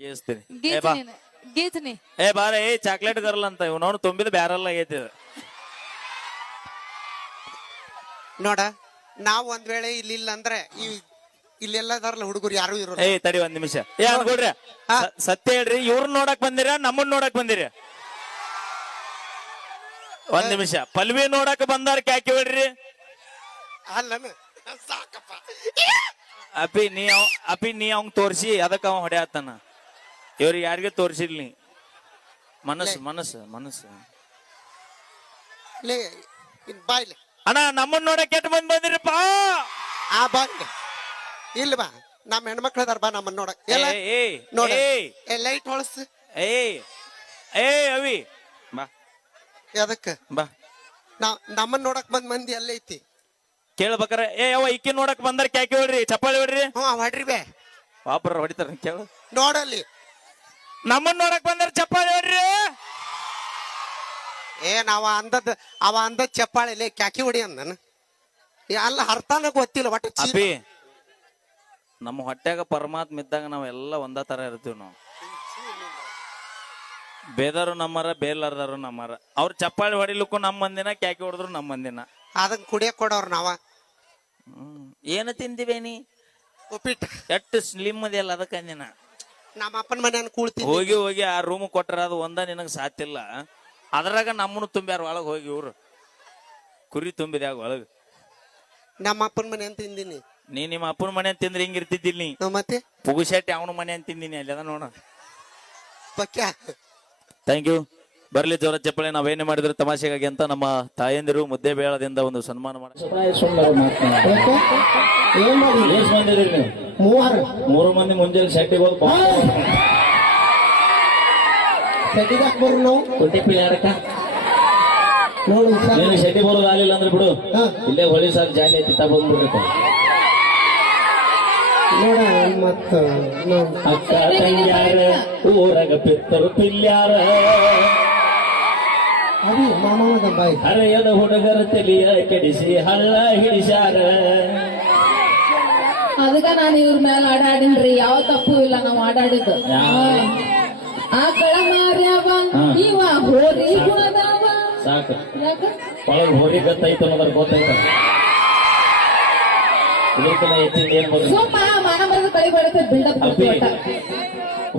ಗೀಸ್ತೀನಿ ಏ ಗೀತ್ ಬಾ ನೀನು ಗೀತ್ ನೀ ಏ ಬಾರ ಏ ಚಾಕ್ಲೇಟ್ ಗರ್ಲ್ ಅಂತ ಇವ್ ನೋಡು ತುಂಬಿದ ಬ್ಯಾರಲ್ ಆಗೈತಿ ಇದು. ನೋಡ ನಾವ್ ಒಂದ್ ವೇಳೆ ಇಲ್ಲಿ ಇಲ್ಲ ಅಂದ್ರೆ ಇಲ್ಲೆಲ್ಲ ಇದಾರಲ್ಲ ಹುಡುಗರು ಯಾರು ಇರೋಲ್ಲ. ಏಯ್ ತಡಿ ಒಂದ್ ನಿಮಿಷ ಏ ಅನ್ಕೊಡ್ರಿ ಹಾ. ಸತ್ಯ ಹೇಳ್ರಿ ಇವ್ರನ್ನ ನೋಡಕ್ ಬಂದಿರ ನಮ್ಮನ್ನ ನೋಡಕ್ ಬಂದಿರಿ ಒಂದ್ ನಿಮಿಷ ಪಲ್ವಿ ನೋಡಕ್ ಬಂದಾರ ಕ್ಯಾಕಿ ಹೇಳ್ರಿ ಅಲ್ಲನ ಸಾಕಪ್ಪ. ಅಪಿ ನೀ ಅವಂಗ್ ತೋರ್ಸಿ ಅದಕ್ಕ ಅವ ಹೊಡ್ಯಾತಾನ ಇವ್ರಿಗೆ ಯಾರಿಗೆ ತೋರ್ಸಿರ್ಲಿ ಮನಸ್ಸು ಮನಸ್ಸು ಮನಸ್ಸು ಲೇ ಬಾಯ್ಲೆ ಅಣ್ಣ ನಮ್ಮನ್ನ ನೋಡಕ್ ಕೆಟ್ಟ ಮಂದಿ ಬಂದಿರಪ್ಪ ಆ ಬಾಯ್ಲೆ ಇಲ್ಲ ಬಾ ನಮ್ಮ ಹೆಣ್ಮಕ್ಳು ಅದಾರ ಬಾ ನಮ್ಮನ್ನ ನೋಡಕ್ ಎಲ್ಲ ನೋಡ ಲೈಟ್ ಹೊಳಸ್ ಏ ಅವಿ ಬಾ ಅದಕ್ಕ ಬಾ ನಮ್ಮನ್ನ ನೋಡಕ್ ಬಂದ್ ಮಂದಿ ಎಲ್ಲ ಐತಿ ಕೇಳ್ಬೇಕಾರ ಏ ಅವ ಇಕ್ಕಿ ನೋಡಕ್ ಬಂದಾರ ಕ್ಯಾಕಿ ಹೇಳ್ರಿ ಚಪ್ಪಾಳಿ ಹೇಳ್ರಿ ಹೊಡ್ರಿ ಬೇ ವಾಪರ ಹೊಡಿತಾರ ಕೇಳು ನೋಡಲ್ಲಿ ನಮ್ಮನ್ನ ನೋಡಕ್ ಬಂದಾರ ಚಪ್ಪಾಳಿ ಹೇಳ್ರಿ ಏನ್ ಅವ ಅಂದದ್ ಚಪ್ಪಾಳೆ ಕ್ಯಾಕಿ ಹೊಡಿ ಅಂದನ ಅಲ್ಲ ಅರ್ಥನ ಗೊತ್ತಿಲ್ಲ ಒಟ್ಟ ಅಪಿ ನಮ್ಮ ಹೊಟ್ಯಾಗ ಪರಮಾತ್ಮ ಇದ್ದಾಗ ನಾವೆಲ್ಲ ಒಂದ ತರ ಇರ್ತೀವಿ ನಾವು ಬೇದಾರು ನಮ್ಮರ ಬೇಲಾರ್ದಾರು ನಮ್ಮರ ಅವ್ರ ಚಪ್ಪಾಳಿ ಹೊಡಿಲಿಕ್ಕೂ ನಮ್ಮ ಮಂದಿನ ಕ್ಯಾಕಿ ಹೊಡೆದ್ರು ನಮ್ಮ ಮಂದಿನ ಅದನ್ನ ಕುಡಿಯಕ್ ಕೊಡವ್ರ ನಾವ ಏನು ತಿಂದಿವೇನಿ ಉಪ್ಪಿಟ್ಟು ಎಷ್ಟು ಸ್ಲಿಮ್ ಅದೆಯಲ್ಲ ಅದಕ್ಕೆ ಅಂದಿನ ನಮ್ಮ ಅಪ್ಪನ ಮನೆಯನ್ನ ಕೂಳ್ತೀನಿ ಹೋಗಿ ಹೋಗಿ ಆ ರೂಮ್ ಕೊಟ್ರ ಅದು ಒಂದ ನಿನಗ್ ಸಾತಿಲ್ಲ ಅದ್ರಾಗ ನಮ್ಮನ್ನು ತುಂಬ್ಯಾರ ಒಳಗ್ ಹೋಗಿ ಇವ್ರು ಕುರಿ ತುಂಬಿದ್ಯಾಗ ಒಳಗ್ ನಮ್ಮ ಅಪ್ಪನ ಮನೆ ಅಂತ ತಿಂದಿನಿ ನೀ ನಿಮ್ಮ ಅಪ್ಪನ ಮನೆ ಅಂತ ತಿಂದ್ರೆ ಹಿಂಗ್ ಇರ್ತಿದ್ದಿಲ್ ನೀ ಮತ್ತೆ ಪುಗುಶೆಟ್ಟಿ ಅವನ ಮನೆ ಅಂತ ತಿಂದಿನಿ ಅಲ್ಲಿ ಅದ ನೋಡ ಪಕ್ಯ ಥ್ಯಾಂಕ್ ಯು ಬರ್ಲಿ ಜೋರ ಚಪ್ಪಳೆ ನಾವೇನೇ ಮಾಡಿದ್ರೆ ತಮಾಷೆಗಾಗಿ ಅಂತ ನಮ್ಮ ತಾಯಂದಿರು ಮುದ್ದೆ ಬೇಳದಿಂದ ಒಂದು ಸನ್ಮಾನ ಮಾಡಿ ಮೂರು ಮಂದಿ ಮುಂಜಾನೆ ಶೆಟ್ಟಿಗೆ ಹೋದ್ ನೀನು ಶೆಟ್ಟಿ ಬರೋದು ಆಗ್ಲಿಲ್ಲ ಅಂದ್ರೆ ಬಿಡು ಇಲ್ಲೇ ಹೊಳಿ ಸಾರ್ ಜಾಲಿ ಐತಿ ಬಂದ್ಬಿಡ್ಬೇಕು ಅಕ್ಕ ತಂಗ್ಯಾರ ಊರಾಗ ಪಿತ್ತರು ಪಿಲ್ಯಾರ ಹರೆಯದ ಹುಡುಗರ ತಲಿಯ ಕೆಡಿಸಿ ಹಳ್ಳ ಹಿಡಿಸ್ಯಾರ ಅದಕ್ಕ ನಾನು ಇವ್ರ ಮೇಲೆ ಆಡಾಡಿನ್ರಿ ಯಾವ ತಪ್ಪು ಇಲ್ಲ ನಾವ್ ಆಡಾಡಿದ್ದು ಆಕಳ ಮಾರ್ಯಾವ ಇವ ಹೋರಿ ಗುಣದವ ಸಾಕು ಯಾಕ ಒಳಗ್ ಹೋರಿ ಗತ್ತೈತ ಅನ್ನೋದ್ರ ಗೊತ್ತೈತ ಇದಕ್ಕಿಂತ ಹೆಚ್ಚಿನ ಏನ್ ಬಂದ್ರು ಸುಮ್ಮ ಮಾನ ಬರೆದು ಕಳಿ ಬರುತ್ತೆ ಬಿಲ್ಡಪ್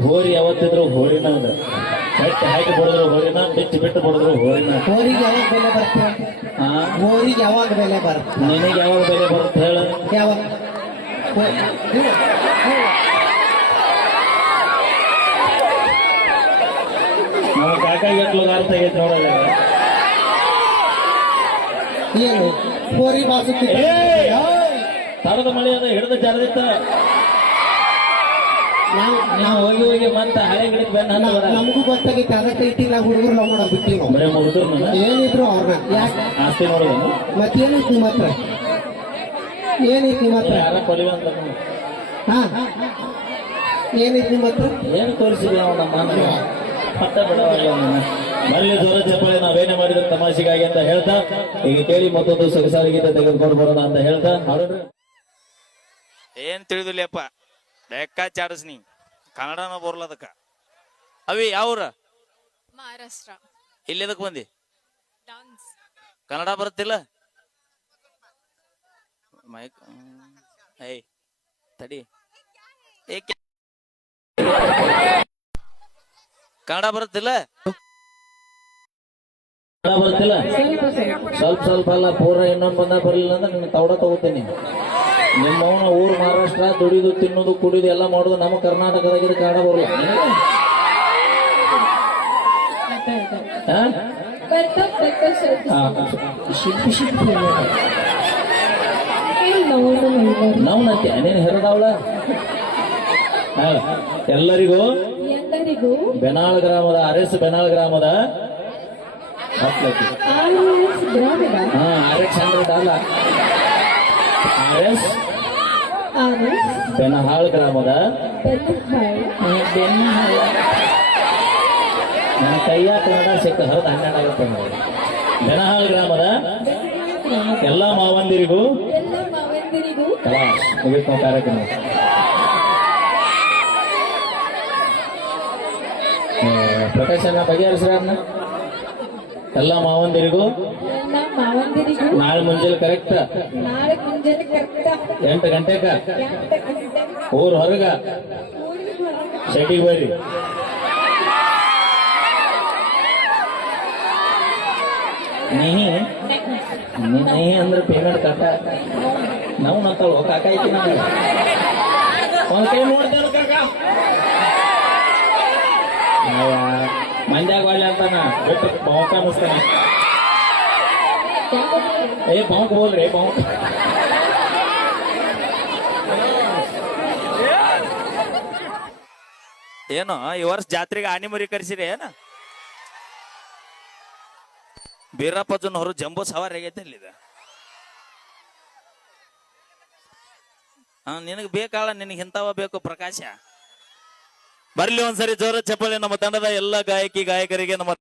ಹೋರಿ ಯಾವತ್ತಿದ್ರು ಹೋರಿನ ಕಟ್ಟಿ ಹಾಕಿ ಹೊಡೆದ್ರು ಹೋರಿನ ಬಿಟ್ಟು ಬಿಟ್ಟು ಹೊಡೆದ್ರು ಹೋರಿನ ಹೋರಿಗೆ ಯಾವಾಗ ಬೆಲೆ ಬರುತ್ತೆ ಹೋರಿಗೆ ಯಾವಾಗ ಬೆಲೆ ಬರುತ್ತೆ ನಿನಗೆ ಯಾವಾಗ ಬೆಲೆ ಬರುತ್ತೆ ಹೇಳ ಯಾವಾಗ ನಮ್ಮ ಕಾಕಾಗಿ ಎಟ್ಲೋಗ ಅರ್ಥ ಆಗೈತೆ ನೋಡಲ್ಲ ಏನು ಹೋರಿ ಬಾಸುತ್ತಿ ತರದ ಮಳೆ ಅದ ಹಿಡಿದ ಜಾರದಿತ್ತ ನಾವು ಹೋಗಿ ಹೋಗಿ ಮತ್ತ ಹಳೆ ಗಿಡಕ್ಕೆ ಬೆನ್ನ ನಮಗೂ ಗೊತ್ತಾಗೈತೆ ಅದಕ್ಕೆ ಇಟ್ಟಿಲ್ಲ ಹುಡುಗರು ನಾವು ಮಾಡೋದು ಬಿಟ್ಟಿಲ್ಲ ಬರೇ ಮುಗಿದ್ರು ಏನಿದ್ರು ಅವ್ರನ್ನ ಯಾಕೆ ಆಸ್ತಿ ನೋಡೋದು ಮತ್ತೇನೈತಿ ನಿಮ್ಮ ಹತ್ರ ಏನೈತಿ ನಿಮ್ಮ ಹತ್ರ ಯಾರ ಕೊಲಿವ ಅಂತ ಹಾ ಏನೈತಿ ನಿಮ್ಮ ಹತ್ರ ಏನು ತೋರಿಸಿದ್ವಿ ನಾವು ನಮ್ಮ ಪಟ್ಟ ಬಿಡವಲ್ಲ ಮಲ್ಲಿ ಜೋರ ಚಪ್ಪಾಳೆ ನಾವೇನೇ ಮಾಡಿದ್ರೆ ತಮಾಷೆಗಾಗಿ ಅಂತ ಹೇಳ್ತಾ ಈಗ ಕೇಳಿ ಮತ್ತೊಂದು ಸೊಗಸಾದ ಗೀತೆ ತೆಗೆದುಕೊಂಡು ಬರೋಣ ಅಂತ ಹೇಳ್ತಾ ಹಾಡ್ರಿ ಏನ್ ತಿಳಿದಿಲ್ಲಪ್ಪ ಲೆಕ್ಕಾಚಾರಸ್ ನೀ ಕನ್ನಡನ ಬರ್ಲದಕ್ಕ ಅವಿ ಯಾವ್ರ ಮಹಾರಾಷ್ಟ್ರ ಇಲ್ಲಿ ಎದಕ್ ಬಂದಿ ಡಾನ್ಸ್ ಕನ್ನಡ ಬರುತ್ತಿಲ್ಲ ಮೈಕ್ ಏಯ್ ತಡಿ ಏಕೆ ಕನ್ನಡ ಬರುತ್ತಿಲ್ಲ ಕನ್ನಡ ಬರುತ್ತಿಲ್ಲ ಸ್ವಲ್ಪ ಸ್ವಲ್ಪ ಅಲ್ಲ ಪೂರ ಇನ್ನೊಂದು ಬಂದ ಬರಲಿಲ್ಲ ಅಂದ್ರೆ ನಿನ್ನ ತವಡ ತಗೋತೀನಿ ನಿಮ್ಮವನ ಊರು ಮಹಾರಾಷ್ಟ್ರ ದುಡಿದು ತಿನ್ನೋದು ಕುಡಿದು ಎಲ್ಲ ಮಾಡೋದು ನಮ್ಮ ಕರ್ನಾಟಕದಾಗಿದ್ದು ಕನ್ನಡ ಬರಲ್ಲ ಶಿಲ್ಪಿ ಶಿಲ್ಪಿ ನಾವು ನತ್ಯ ನೀನು ಹೆರಡವಳ ಎಲ್ಲರಿಗೂ ಎಲ್ಲರಿಗೂ ಬೆನಾಳ್ ಗ್ರಾಮದ RS ಬೆನಾಳ್ ಗ್ರಾಮದ ಗ್ರಾಮದ $600 RS ಬೆನಹಾಳ್ ಗ್ರಾಮದ ನನ್ನ ಕೈಯ ಕನ್ನಡ ಸಿಕ್ಕ ಹರಿದ 12 ಆಗುತ್ತೆ ಬೆನಹಾಳ್ ಗ್ರಾಮದ ಎಲ್ಲ ಮಾವಂದಿರಿಗೂ ಮುಗಿಸ್ಕೊ ಕಾರ್ಯಕ್ರಮ ಪ್ರಕಾಶನ ಬಗೆಹರಿಸ್ರನ್ನ ಎಲ್ಲ ಮಾವಂದಿರಿಗೂ ಎಲ್ಲ ಮಾವಂದಿರಿಗೂ ನಾಳೆ ಮುಂಜಾನೆ ಕರೆಕ್ಟ್ ನಾಳೆ ಮುಂಜಾನೆ ಕರೆಕ್ಟ್ 8 ಗಂಟೆಕ ಊರ್ ಹೊರಗ ಶೆಟ್ಟಿಗೆ ಬರ್ರಿ. ನೀ ಅಂದ್ರೆ ಪೇಮೆಂಟ್ ಕಾಕ ನಾವು ನಂತಳ ಕಾಕ ಐತಿ ನಾನು ಒಂದ್ ಕೈ ನೋಡ್ತೇನೆ ಕಾಕ ಮಂದ್ಯಾಗ ಒಳ್ಳೆ ಅಂತಾನ ಬಿಟ್ಟು ಬಾವುಕ ಅನ್ನಿಸ್ತಾನ. ಏ ಬಾವುಕ್ ಬೋಲ್ರಿ ಬಾವುಕ್. ಏನು ಈ ವರ್ಷ ಜಾತ್ರೆಗೆ ಆನಿ ಮರಿ ಕರ್ಸಿರಿ ಏನ ಬೀರಪ್ಪಜನ್ ಹೊರ ಜಂಬೋ ಸವಾರಿ ಆಗೈತೆ ಅಲ್ಲಿದ ನಿನಗ್ ಬೇಕಾಳ ನಿನಗೆ ಇಂಥವ ಬೇಕು ಪ್ರಕಾಶ. ಬರ್ಲಿ ಒಂದ್ಸರಿ ಜೋರ ಚಪ್ಪಲಿ ನಮ್ಮ ತಂಡದ ಎಲ್ಲ ಗಾಯಕಿ ಗಾಯಕರಿಗೆ ನಮ್ಮ